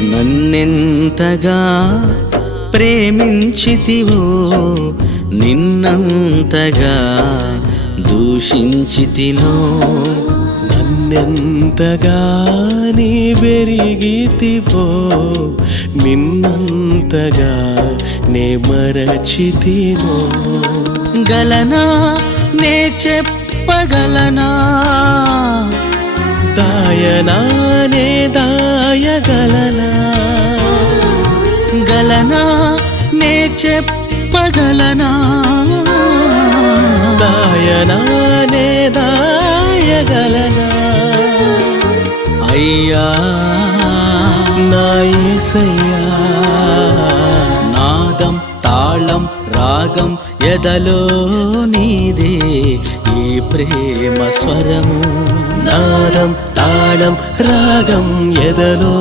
నన్నెంతగా ప్రేమించితివో నిన్నంతగా దూషించితినో నన్నెంతగా నీ వెరిగితివో నిన్నంతగా నే మరచితినో గలనా నే చెప్పగలనా దాయనా నే దాయగలనా గలనా నే చెప్పగలనా దాయనా నే దాయగలనా అయ్యా నా యేసయ్యా నాదం తాళం రాగం ఎదలో నీదే ఈ ప్రేమ స్వరము నాదం తాళం రాగం ఎదలో